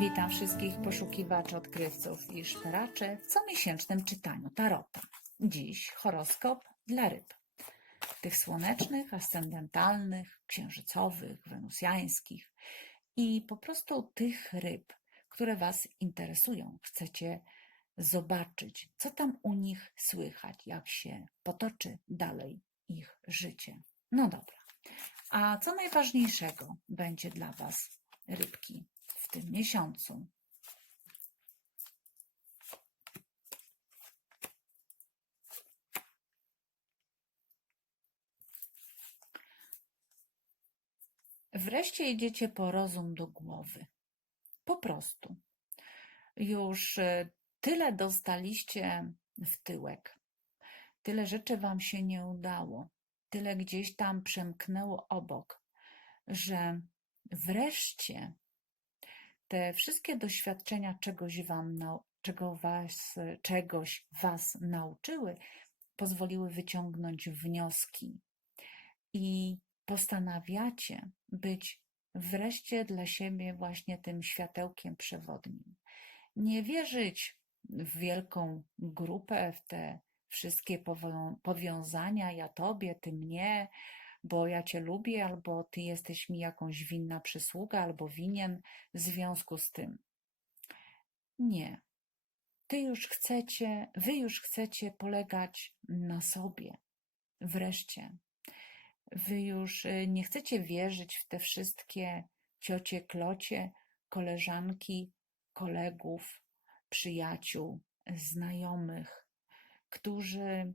Witam wszystkich poszukiwaczy, odkrywców i szperaczy w comiesięcznym czytaniu Tarota. Dziś horoskop dla ryb. Tych słonecznych, ascendentalnych, księżycowych, wenusjańskich i po prostu tych ryb, które Was interesują. Chcecie zobaczyć, co tam u nich słychać, jak się potoczy dalej ich życie. No dobra. A co najważniejszego będzie dla Was, rybki, w tym miesiącu? Wreszcie idziecie po rozum do głowy. Po prostu. Już e, tyle dostaliście w tyłek. Tyle rzeczy wam się nie udało. Tyle gdzieś tam przemknęło obok, że wreszcie te wszystkie doświadczenia czegoś wam, czego was, czegoś was nauczyły, pozwoliły wyciągnąć wnioski. I postanawiacie być wreszcie dla siebie właśnie tym światełkiem przewodnim. Nie wierzyć w wielką grupę, w te wszystkie powiązania, ja tobie, ty mnie, bo ja cię lubię, albo ty jesteś mi jakąś winna przysługa, albo winien w związku z tym. Nie. Ty już chcecie, wy już chcecie polegać na sobie. Wreszcie. Wy już y, nie chcecie wierzyć w te wszystkie ciocie, klocie, koleżanki, kolegów, przyjaciół, znajomych, którzy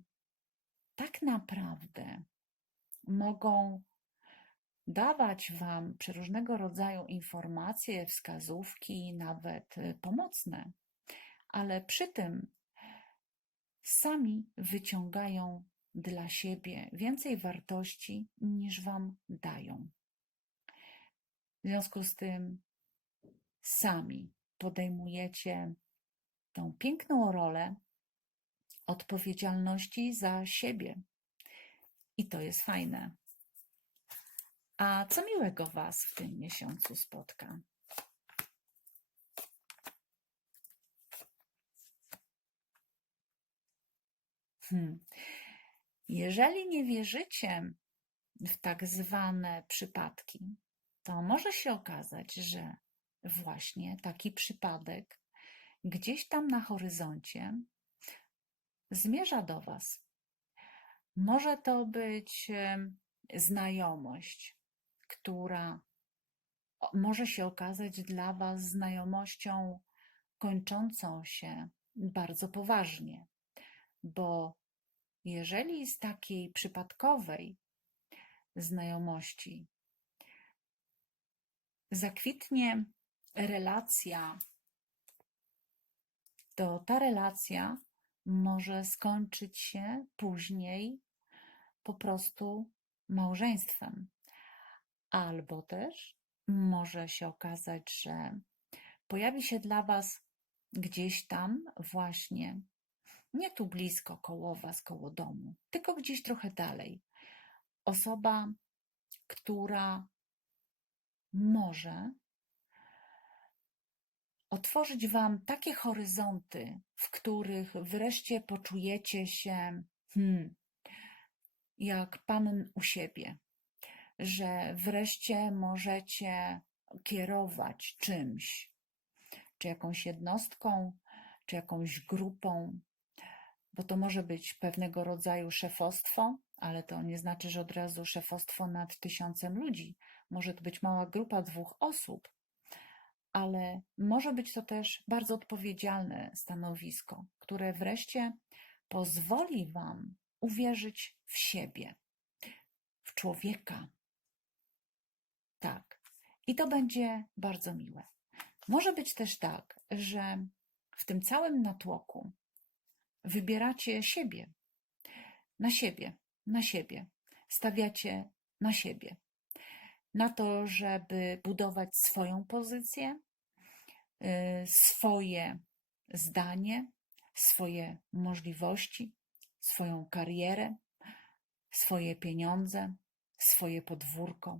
tak naprawdę mogą dawać Wam przeróżnego rodzaju informacje, wskazówki, nawet y, pomocne, ale przy tym sami wyciągają dla siebie więcej wartości niż Wam dają. W związku z tym sami podejmujecie tą piękną rolę odpowiedzialności za siebie. I to jest fajne. A co miłego Was w tym miesiącu spotka? Hmm. Jeżeli nie wierzycie w tak zwane przypadki, to może się okazać, że właśnie taki przypadek gdzieś tam na horyzoncie zmierza do Was. Może to być znajomość, która może się okazać dla Was znajomością kończącą się bardzo poważnie, bo jeżeli z takiej przypadkowej znajomości zakwitnie relacja, to ta relacja może skończyć się później po prostu małżeństwem. Albo też może się okazać, że pojawi się dla Was gdzieś tam właśnie, nie tu blisko koło Was, koło domu, tylko gdzieś trochę dalej. Osoba, która może otworzyć Wam takie horyzonty, w których wreszcie poczujecie się hmm, jak Pan u siebie, że wreszcie możecie kierować czymś, czy jakąś jednostką, czy jakąś grupą, bo to może być pewnego rodzaju szefostwo, ale to nie znaczy, że od razu szefostwo nad tysiącem ludzi. Może to być mała grupa dwóch osób, ale może być to też bardzo odpowiedzialne stanowisko, które wreszcie pozwoli Wam uwierzyć w siebie, w człowieka. Tak. I to będzie bardzo miłe. Może być też tak, że w tym całym natłoku wybieracie siebie, na siebie, na siebie, stawiacie na siebie, na to, żeby budować swoją pozycję, y, swoje zdanie, swoje możliwości, swoją karierę, swoje pieniądze, swoje podwórko.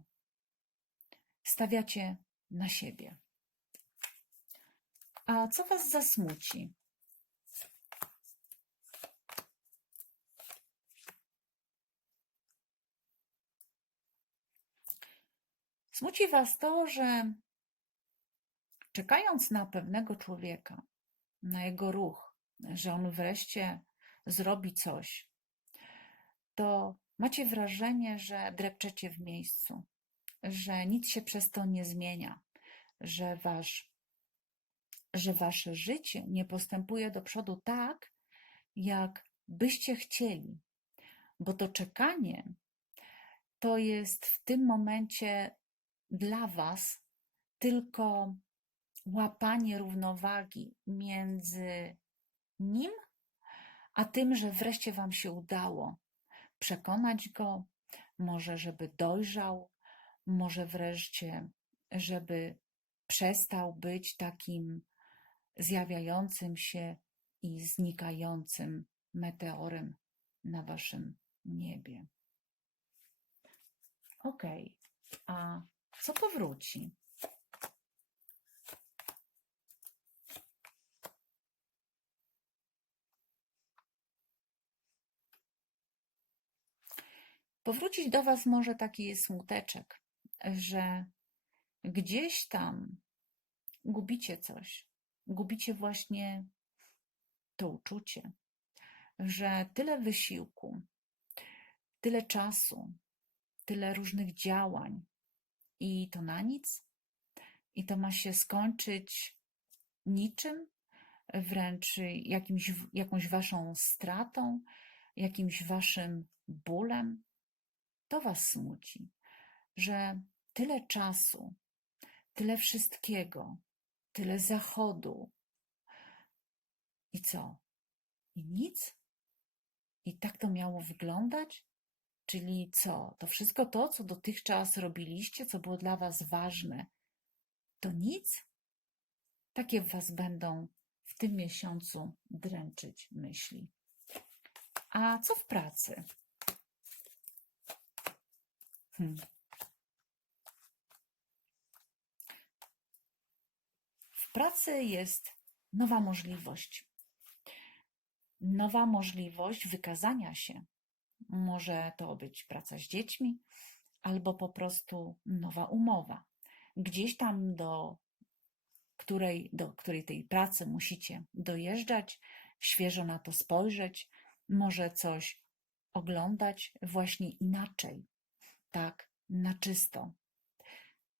Stawiacie na siebie. A co Was zasmuci? Smuci Was to, że czekając na pewnego człowieka, na jego ruch, że on wreszcie zrobi coś, to macie wrażenie, że drepczecie w miejscu, że nic się przez to nie zmienia, że wasz, że wasze życie nie postępuje do przodu tak, jak byście chcieli, bo to czekanie to jest w tym momencie dla was tylko łapanie równowagi między nim a tym, że wreszcie wam się udało przekonać go, może żeby dojrzał, może wreszcie, żeby przestał być takim zjawiającym się i znikającym meteorem na waszym niebie. Okej, a co powróci? Powrócić do Was może taki smuteczek, że gdzieś tam gubicie coś, gubicie właśnie to uczucie, że tyle wysiłku, tyle czasu, tyle różnych działań i to na nic, i to ma się skończyć niczym, wręcz jakimś, jakąś Waszą stratą, jakimś Waszym bólem. To Was smuci, że tyle czasu, tyle wszystkiego, tyle zachodu. I co? I nic? I tak to miało wyglądać? Czyli co? To wszystko to, co dotychczas robiliście, co było dla Was ważne, to nic? Takie Was będą w tym miesiącu dręczyć myśli. A co w pracy? Hmm. W pracy jest nowa możliwość. Nowa możliwość wykazania się. Może to być praca z dziećmi, albo po prostu nowa umowa. Gdzieś tam do której, do której tej pracy musicie dojeżdżać, świeżo na to spojrzeć, może coś oglądać właśnie inaczej, tak na czysto.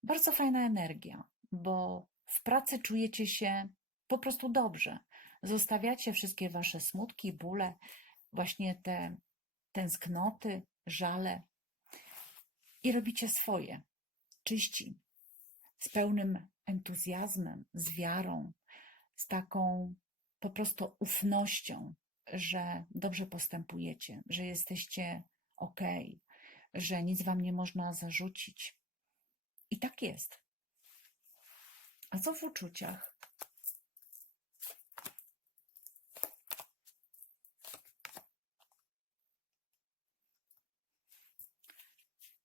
Bardzo fajna energia, bo w pracy czujecie się po prostu dobrze. Zostawiacie wszystkie wasze smutki, bóle, właśnie te tęsknoty, żale i robicie swoje. Czyści, z pełnym entuzjazmem, z wiarą, z taką po prostu ufnością, że dobrze postępujecie, że jesteście ok, że nic wam nie można zarzucić. I tak jest. A co w uczuciach?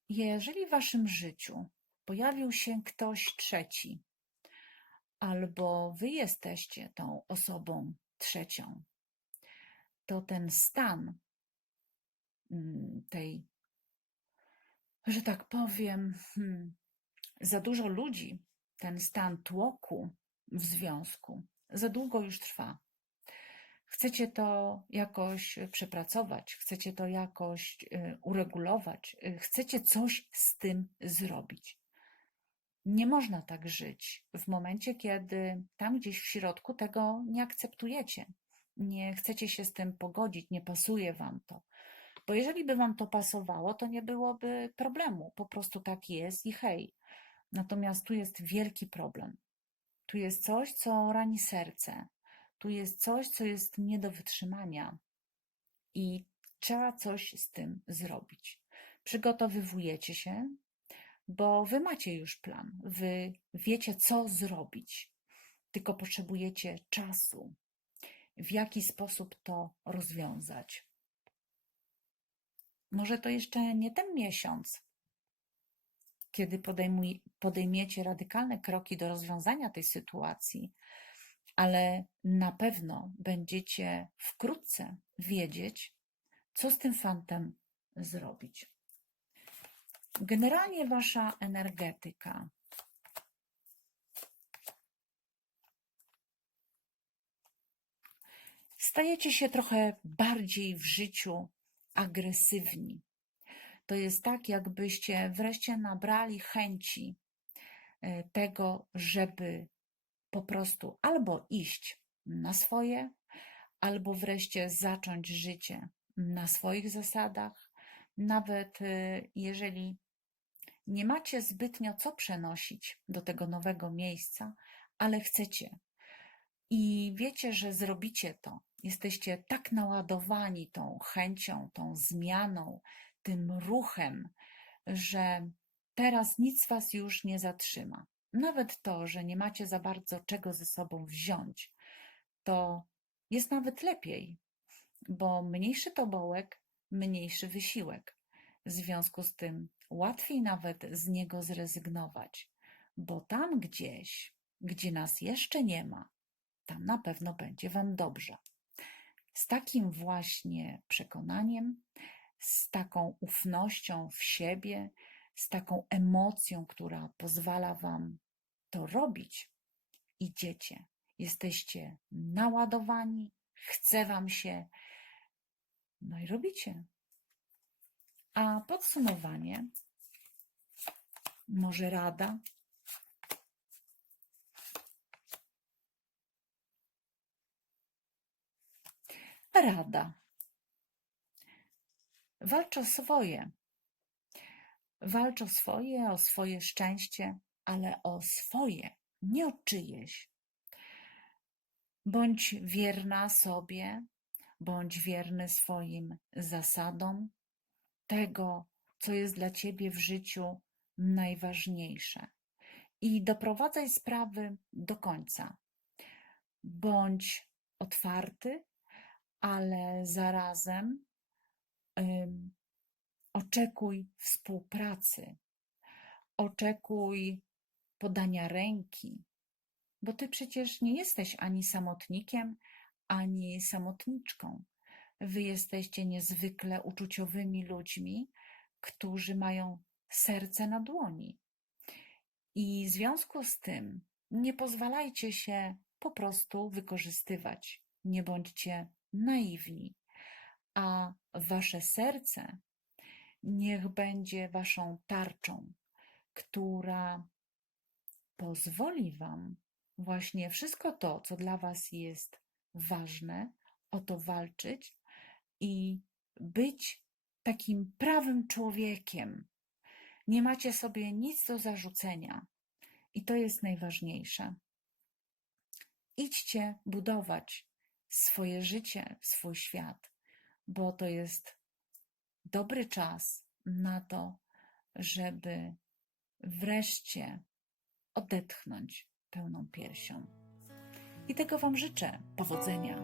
Jeżeli w waszym życiu pojawił się ktoś trzeci, albo wy jesteście tą osobą trzecią, to ten stan mm, tej, że tak powiem, hmm, za dużo ludzi, ten stan tłoku w związku za długo już trwa. Chcecie to jakoś przepracować, chcecie to jakoś y, uregulować, y, chcecie coś z tym zrobić. Nie można tak żyć w momencie, kiedy tam gdzieś w środku tego nie akceptujecie. Nie chcecie się z tym pogodzić, nie pasuje wam to. Bo jeżeli by wam to pasowało, to nie byłoby problemu. Po prostu tak jest i hej. Natomiast tu jest wielki problem. Tu jest coś, co rani serce. Tu jest coś, co jest nie do wytrzymania. I trzeba coś z tym zrobić. Przygotowywujecie się, bo wy macie już plan, wy wiecie, co zrobić, tylko potrzebujecie czasu, w jaki sposób to rozwiązać. Może to jeszcze nie ten miesiąc, kiedy podejmiecie radykalne kroki do rozwiązania tej sytuacji, ale na pewno będziecie wkrótce wiedzieć, co z tym fantem zrobić. Generalnie wasza energetyka. Stajecie się trochę bardziej w życiu agresywni. To jest tak, jakbyście wreszcie nabrali chęci e, tego, żeby po prostu albo iść na swoje, albo wreszcie zacząć życie na swoich zasadach, nawet y, jeżeli nie macie zbytnio co przenosić do tego nowego miejsca, ale chcecie. I wiecie, że zrobicie to. Jesteście tak naładowani tą chęcią, tą zmianą, tym ruchem, że teraz nic was już nie zatrzyma. Nawet to, że nie macie za bardzo czego ze sobą wziąć, to jest nawet lepiej, bo mniejszy tobołek, mniejszy wysiłek. W związku z tym łatwiej nawet z niego zrezygnować, bo tam gdzieś, gdzie nas jeszcze nie ma, tam na pewno będzie Wam dobrze. Z takim właśnie przekonaniem, z taką ufnością w siebie, z taką emocją, która pozwala Wam to robić, idziecie. Jesteście naładowani, chce Wam się, no i robicie. A podsumowanie, może rada. Rada. Walcz o swoje. Walcz o swoje, o swoje szczęście, ale o swoje, nie o czyjeś. Bądź wierna sobie, bądź wierny swoim zasadom, tego, co jest dla ciebie w życiu najważniejsze. I doprowadzaj sprawy do końca. Bądź otwarty, ale zarazem oczekuj współpracy, oczekuj podania ręki, bo ty przecież nie jesteś ani samotnikiem, ani samotniczką. Wy jesteście niezwykle uczuciowymi ludźmi, którzy mają serce na dłoni. I w związku z tym nie pozwalajcie się po prostu wykorzystywać. Nie bądźcie naiwni, a wasze serce niech będzie waszą tarczą, która pozwoli wam właśnie wszystko to, co dla was jest ważne, o to walczyć i być takim prawym człowiekiem. Nie macie sobie nic do zarzucenia i to jest najważniejsze. Idźcie budować swoje życie, swój świat, bo to jest dobry czas na to, żeby wreszcie odetchnąć pełną piersią. I tego Wam życzę. Powodzenia.